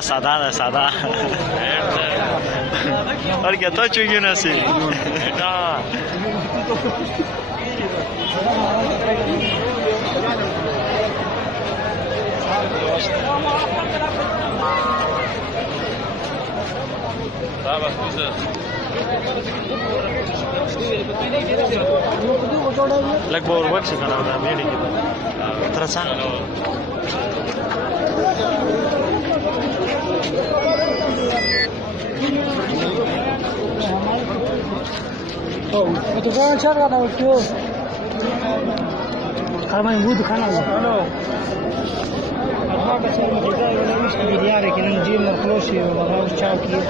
ساده ساده Perché tu ci vieni así. No. لك باور وقت كان انا ميري ترى صح तो कौन सा रहा था उसको खाना बहुत खाना हुआ हेलो أخاك صار مجدار ولا مش بديارك إن نجيب مرخلوشي ولا وش شاوكي